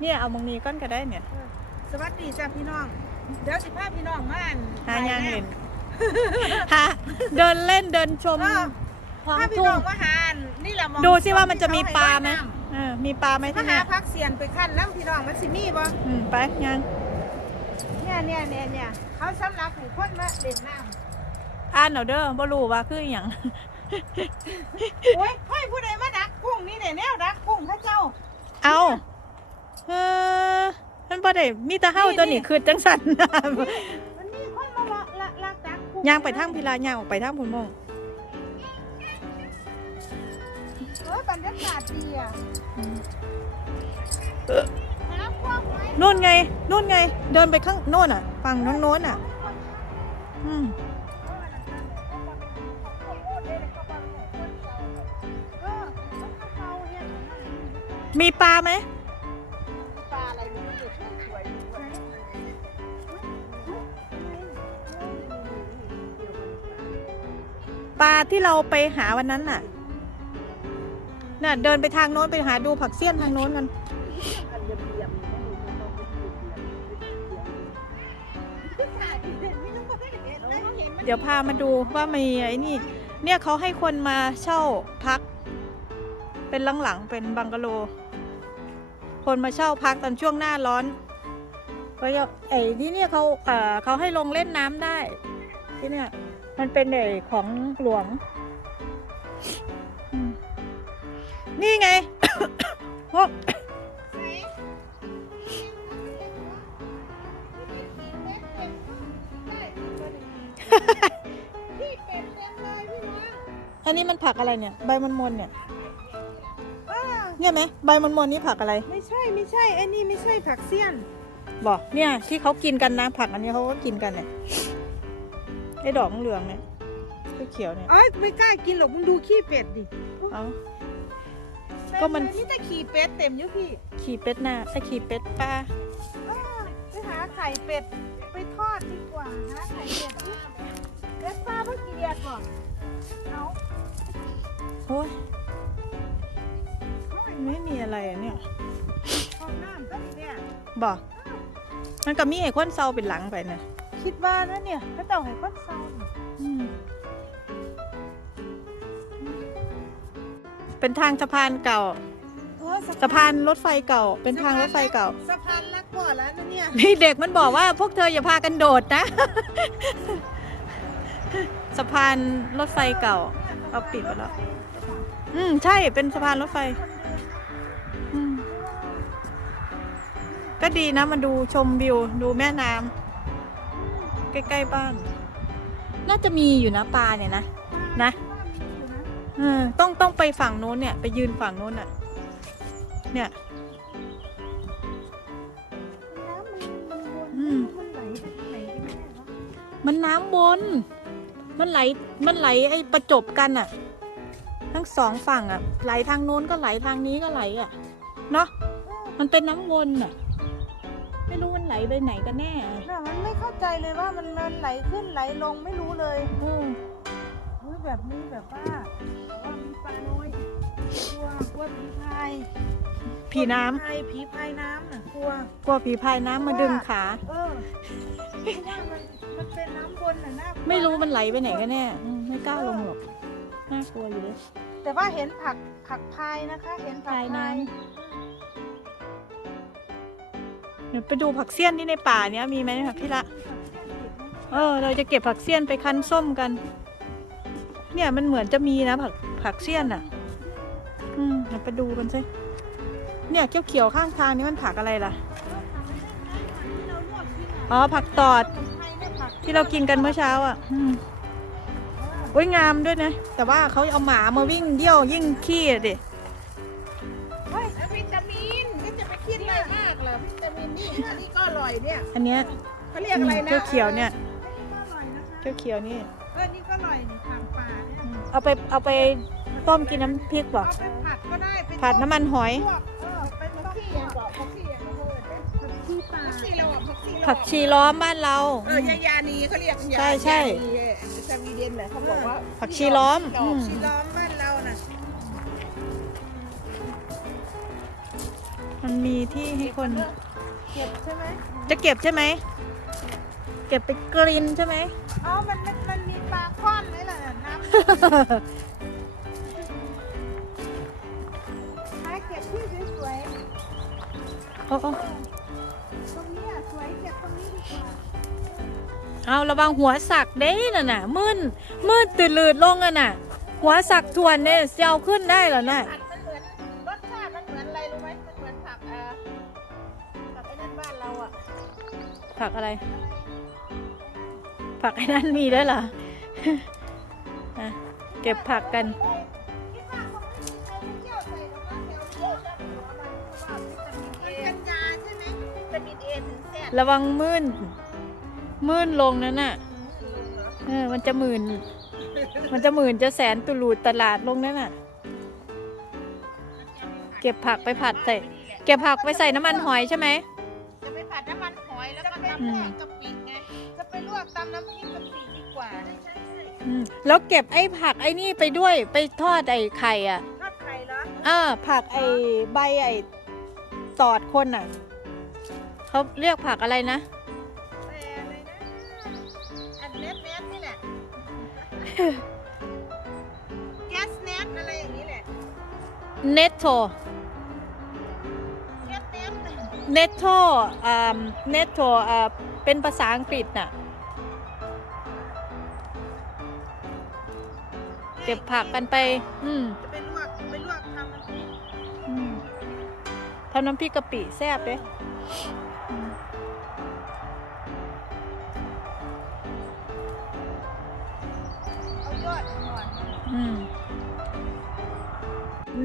เนี่ยเอามงนี้ก้อนก็ได้เนี่ย สวัสดีจ้าพี่น้อง เดี๋ยวสิพาพี่น้องมาอันหายางเล่นฮะเดินเล่นเดินชมเออท้องพาพี่ทุ่น้งองมาหาอันนี่แหละมองดูสิว่ามันจะมีปลาไหมเขเออมีปลาไหมให้ที่ว่ายเนี่ยน้ำมาหาพักเสียนไปขั้นน้ำพี่น้องมันสิมีบ่อืมไปยังเนี่ยเนี่ยเนี่ยเนี่ยเขาสำหรับให้คนมาเล่นน้อ่านเอาเด้อบ่รู้ว่าคืออหย่างำโอ้ยเฮ้ยผู้ใดมาดักกุ้งนี่เนี่ยแนวดักกุ้งพระเจ้าเอา เออมันบ่ได้มีแต่เฮาตัวนี้คือจังสันมันมีคนมาละละลักดักกุ้งย่างไปทางพิลาย่างออกไปทางพุ่นมองเออบรรยากาศดีอะอืมน้ำท่วมไหมนู่นไงนู่นไง เดินไปข้างโน่นอะ ฝั่งทางโน้นอะ อืมเออมันก็เมาเห็นไหมมีปลาไหม ปลาที่เราไปหาวันนั้นน่ะ น่ะ เดินไปทางโน้นไปหาดูผักเสี้ยนทางโน้นกัน เดี๋ยวพามาดูว่ามีไอ้นี่ เนี่ยเขาให้คนมาเช่าพัก เป็นหลังๆเป็นบังกะโล คนมาเช่าพักตอนช่วงหน้าร้อนก็ไอ้ที่เนี่ยเขาเอ่อเขาให้ลงเล่นน้ำได้ที่เนี่ย มันเป็นไอ้ของหลวงอืมนี่ไงโอ้อันนี้มันผักอะไรเนี่ย ใบมันมนๆเนี่ยเนี่ยไหมใบมันมนๆนี่ผักอะไร ไม่ใช่ไม่ใช่ไอ้นี่ไม่ใช่ผักเสี้ยนบอกเนี่ยที่เขากินกันนะผักอันนี้เขาก็กินกันเนี่ย ไอ้ดอกเหลืองๆเนี่ยเขียวๆเนี่ย เอ้ยไม่กล้ากินหรอกมึงดูขี้เป็ดดิเอาก็มันนี่แต่ขี้เป็ดเต็มอยู่พี่ ขี่เป็ดหน้าไอ้ขี่เป็ดปลาอ้าวไปหาไข่เป็ดไปทอดดีกว่าหาไข่เป็ดดิเป็ดปลาเพิ่งกี่เดือนก่อนเอาโอ้ยไม่มีอะไรอะเนี่ยห้องน้ำก็ดีเนี่ยบอกมันก็มีไอ้คนเศร้าเป็นหลังไปนะ คิดว่านะเนี่ยก็ต้องให้คนเศร้าน่ะอืมเป็นทางสะพานเก่า โอ้ยสะพานรถไฟเก่า เป็นทางรถไฟเก่า สะพานรักบ่อแล้วนะเนี่ย นี่เด็กมันบอกว่าพวกเธออย่าพากันโดดนะ สะพานรถไฟเก่า เอาปิดไปแล้ว อืมใช่เป็นสะพานรถไฟ อืมก็ดีนะมาดูชมวิว ดูแม่น้ำ ใกล้ ๆ บ้าน น่าจะมีอยู่นะปลาเนี่ยนะนะเออต้องต้องไปฝั่งโน้นเนี่ย ไปยืนฝั่งโน้นอะ เนี่ยอืมมันน้ำวนมันไหล มันไหลไอ้ประจบกันอะทั้งสองฝั่งอะไหลทางโน้นก็ไหลทางนี้ก็ไหลอะเนาะมันเป็นน้ำวนอะไม่รู้มันไหลไปไหนกันแน่น่ะมันไม่เข้าใจเลยว่ามันมันไหลขึ้นไหลลงไม่รู้เลยอืมเฮ้ยแบบนี้แบบว่าว่ามีปลาน้อยกลัวกลัวผีพายผีน้ำ ผีพายผีพายน้ำน่ะกลัวกลัวผีพายน้ำมาดึงขา เออเพราะว่ามันมันเป็นน้ำวนน่ะน่ากลัวไม่รู้มันไหลไปไหนกันแน่อืมไม่กล้าลงหรอก น่ากลัวอยู่เลย แต่ว่าเห็นผักผักพายนะคะ เห็นผักพายน้พาย เดี๋ยวไปดูผักเสี้ยนที่ในป่าเนี้ยมีไหมคะพี่ละ เออ เราจะเก็บผักเสี้ยนไปคั้นส้มกัน เนี่ยมันเหมือนจะมีนะผักผักเสี้ยนอะ อืมเดี๋ยวไปดูกันสิเนี่ยเขียวๆข้างทางนี้มันผักอะไรล่ะ อ๋อผักตอด ที่เรากินกันเมื่อเช้าอะอืมโอ้ยงามด้วยนะ แต่ว่าเขาเอาหมามาวิ่งเดี่ยวยิ่งขี้อะดิ เนี่ยอันเนี้ยเขาเรียกอะไรนะเขียวๆเนี่ยอันนี้ก็อร่อยนะคะเขียวๆนี่ เออนี่ก็อร่อยนี่ทางปลาเนี่ยอืมเอาไปเอาไปต้มกินน้ำพริกบอกเอาไปผัดก็ได้ไปผัดน้ำมันหอยลวกเออไปผัดขี้ยังบอกผัดขี้ยังบอกผัดขี้ปลาผัดขี้เราอะผัดขี้เราผักชีล้อมบ้านเรา เออยายานีเขาเรียกยาใช่ใช่ยานีสวีเดนน่ะเขาบอกว่าผักชีล้อมดออืกม ชีล้อมบ้านเราน่ะมันมีที่ให้คน เก็บใช่ไหม จะเก็บใช่ไหม เก็บไปกรินใช่ไหมอ๋อมันมันมันมีปลาค้อนไหมล่ะน้ำหาเก็บที่สวยโอ้โอ้ๆตรงนี้อะสวยเก็บตรงนี้ดีกว่าเอาระวังหัวสักเด้น่ะน่ะมืนมืนตื่นลืดลงอะน่ะ หัวสักทวนเนี่ยจะเอาขึ้นได้เหรอน่ะผัดมันเหมือน ผักอะไร ผักไอ้นั่นมีด้วยเหรออะเก็บผักกันคิดว่าคงไม่มีใครไปเที่ยวใส่หรอกนะแถวนี้จะมีหัวมันเพราะว่าวิตามินเอมันเป็นยาใช่ไหมวิตามินเอถึงแซ่บระวังมืนมืนลงนั่นน่ะลุงเหรอเออมันจะหมื่น มันจะหมื่นจะแสนตุลูดตลาดลงนั่นน่ะ เก็บผักไปผัดใส่ เก็บผักไปใส่น้ำมันหอยใช่ไหม แล้วก็ตำอืมกะปิไง จะไปลวกตำน้ำพริกกะปิดีกว่าใช่ใช่ใช่อืมแล้วเก็บไอ้ผักไอ้นี่ไปด้วยไปทอดไอ้ไข่อะทอดไข่เหรออ่าผักไอ้ใบไอ้ตอดคนอะเขาเรียกผักอะไรนะแต่อะไรนะ อันเน็ตเน็ตนี่แหละแก๊สเน็ตอะไรอย่างนี้แหละ เนตโตแก๊สเน็ต เนตโตอ่าเนตโตอ่าเป็นภาษาอังกฤษน่ะ เก็บผักกันไป อืมจะไปลวกไปลวกทำน้ำพริกอืมทำน้ำพริกกะปิแซ่บเด้อืมเอายอดก่อนอืม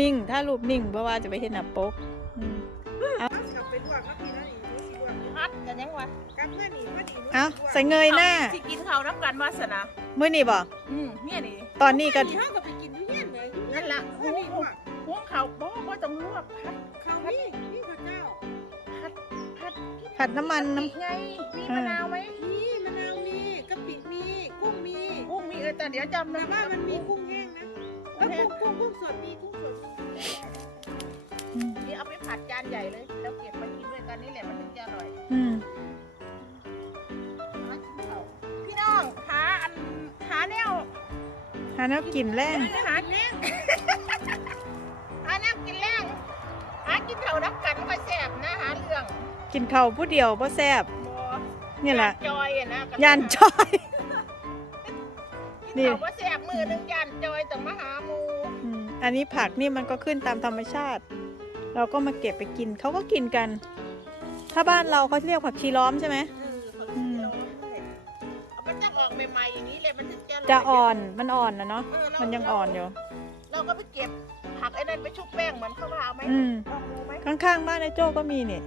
นิ่ง ถ้ารูปนิ่ง เพราะว่าจะไปเห็นหน้าปกอืม เอากลับไปลวกก็พี่นะนี่ดูสิลวกพัดกันยังวะกลับเมื่อนี่พอดีเอาใส่เงยหน้าสิกินข้าวน้ำกันวาสนาเมื่อนี่บ่อืมเนี่ยนี่ตอนนี้ก็ข้าวก็ไปกินอยู่เย็นเลยนั่นละหุงหุงข้าวบ่บ่ต้องลวกพัดข้าวนี่นี่ข้าวเจ้าพัดพัดผัดน้ำมันน้ไงมีมะนาวไหมมีมะนาวมีกะปิมีกุ้งมีกุ้งมีเออแต่เดี๋ยวจำนะว่ามันมีกุ้งแห้งนะแล้วกุ้งกุ้งกุ้งสดมีกุ้งสดมีำอืมนี่ เอาไปผัดจานใหญ่เลย แล้วเก็บมากินด้วยกันนี่แหละมันถึงจะอร่อยอืมพี่น้องหาอันหาแนวหาแนวกินแรงหาแนวหาแนวกินแรงหากินเท่านักกันค่อยแซ่บนะหาเรื่องกินข้าวผู้เดียวเพราะแซ่บบ่นี่แหละจอยอะนะยานจอยกินเท่าว่าแซ่บมือหนึงยานจอยต้องมาหาหมูอืมอันนี้ผักนี่มันก็ขึ้นตามธรรมชาติ เราก็มาเก็บไปกินเขาก็กินกัน ถ้าบ้านเราเขาเรียกผักชีล้อมใช่ไหมเออผักชีลมเอามันจะออกใหม่ๆอย่างนี้เลยมันถึงจะร่ย จะอ่อนมันอ่อนนะเนาะเเรามันยังอ่อนอยู่ เราก็ไปเก็บผักไอ้นั่นไปชุบแป้งเหมือนข้าวเปล่าไหมอืม ลองดูไหมข้างๆบ้านไอ้โจ้ก็มีนี่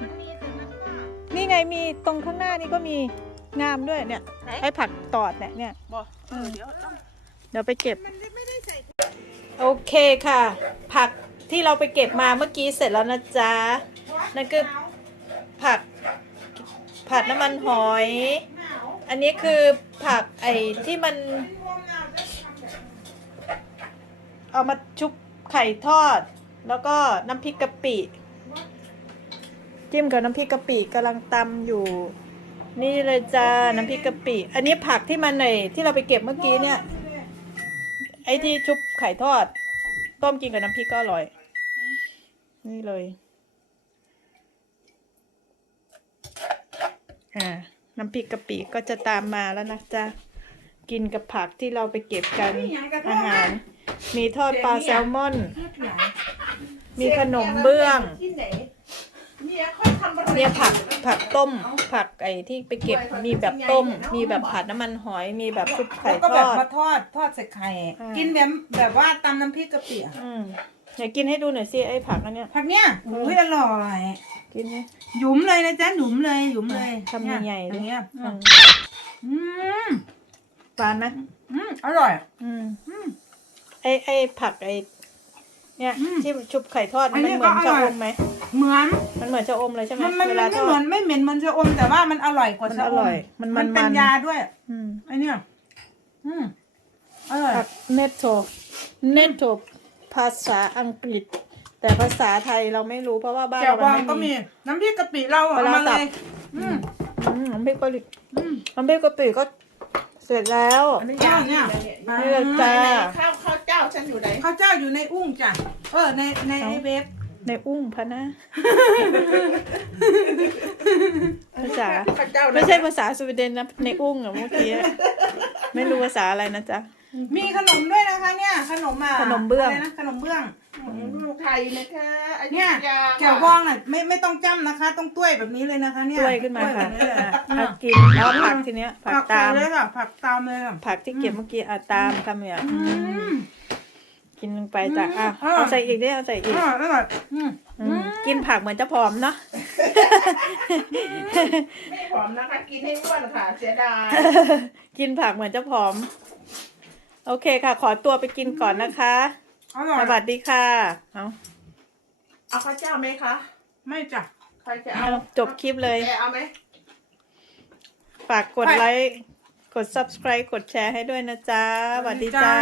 มันมีแต่มันก็นี่ไงมีตรงข้างหน้านี่ก็มีงามด้วยเนี่ยไหนไอ้ผักตอดเนี่ยเนี่ยบ่เออเดี๋ยวต้องเดี๋ยวไปเก็บ มันไม่ได้ใส่ โอเคค่ะ ผัก ที่เราไปเก็บมาเมื่อกี้เสร็จแล้วนะจ๊ะ นั่นคือผักผัดน้ำมันหอย อันนี้คือผักไอ้ที่มัน เอามาชุบไข่ทอด แล้วก็น้ำพริกกะปิ จิ้มกับน้ำพริกกะปิกำลังตำอยู่ นี่เลยจ้าน้ำพริกกะปิ อันนี้ผักที่มันไอ้ที่เราไปเก็บเมื่อกี้เนี่ย ไอ้ที่ชุบไข่ทอด ต้มกินกับน้ำพริกก็อร่อย นี่เลยอ่าน้ำพริกกะปิก็จะตามมาแล้วนะจ๊ะกินกับผักที่เราไปเก็บกันอาหาร มีทอดปลาแซลมอน มีขนมเบื้องที่ไหนเนี่ยค่อยทำอะไรเนี่ยผักผักต้ม ผักไอ้ที่ไปเก็บมีแบบต้ม มีแบบผัดน้ำมันหอยมีแบบชุบไข่แล้วก็ทแบบอดมาทอดทอดใส่ไข่อ่ากิกินแบบแบบว่าตำน้ำพริกกะปิอะ อืมเดี๋ยวกินให้ดูหน่อยสิไอ้ผักอันเนี้ยผักเนี้ยอุ้ยอร่อย กินไหมหยุมเลยนะจ๊ะหยุมเลยหยุมเลยทำใหญ่ๆอย่างเงี้ยอืมอืมหวานไหมอืมอร่อย อืมอืมไอ้ไอ้ผักไอ้เนี่ยอืมที่ชุบไข่ทอดอัมันนนี้เหมือนก็ชะอร่ออยมไหมเหมือนมันเหมือนชะอมเลยใช่ไหมมันมันเวมัลานทไม่อเหมือดนไม่เหม็นเหมันจะอมแต่ว่ามันอร่อยกว่ามันชะออมร่อยมันมัมันนเป็นยาด้วย อืมไอเนี่ยอืมอร่อยผักเนโตเนโต ภาษาอังกฤษ แต่ภาษาไทยเราไม่รู้เพราะว่าบ้านแจ่วเราบองไม่ก็มี มีน้ำพริกกะปิเราเอาปลามาสัเลบ ยอืมอืมน้ำพริกกะปิอืมน้ำพริกกะปิก็เสร็จแล้ว อันนี้ยาเนี่ยนี่เลยจ้า ข้าวข้าวเจ้าฉันอยู่ไหนข้าวเจ้าอยู่ในอุ้งจ้ะเออในในไอเวฟในอุ้งพะนะ ภาษา ข้าวเจ้าไม่ใช่ภาษาสวีเดนนะในอุ้งอะเมื่อกี้อะไม่รู้ภาษาอะไรนะจ๊ะ มีขนมด้วยนะคะ เนี่ย ขนมอะขนมเบื้องะไรนะขนมเบื้อง ลูกไทยนะคะอายุเนี่ยทยาแจ่วบองน่ะไม่ไม่ต้องจ้ำนะคะ ต้องต้วยแบบนี้เลยนะคะ เนี่ยช่วยขึ้นมาต้ค่ะแบบนี้เลยอะอะเอากินแล้วผักทีเนี้ยผักผักตามใส่เลยค่ะ ผักตามเลยค่ะผักที่เก็บเมื่อกี้เอาตามคำเนี่ยอือืมมกินลงไปจ้ะอะอืม เอาใส่อีกดิเอาใส่ออีกร่อยอร่อยอืมอืมกินผักเหมือนจะผอมเนาะ ไม่ผอมนะคะ กินให้อ้วนค่ะ เสียดาย กินผักเหมือนจะผอม โอเคค่ะ ขอตัวไปกินก่อนนะคะ อร่อสยวัสดีค่ะเอาเอาข้าวเจ้าไหมคะ ไม่จ้ะ ใครจะเอาเอาจบคลิปเลย แกเอาไหม ฝากกดไลค์ กด subscribe กดแชร์ให้ด้วยนะจ๊ะสวัสดีจ้าจ้า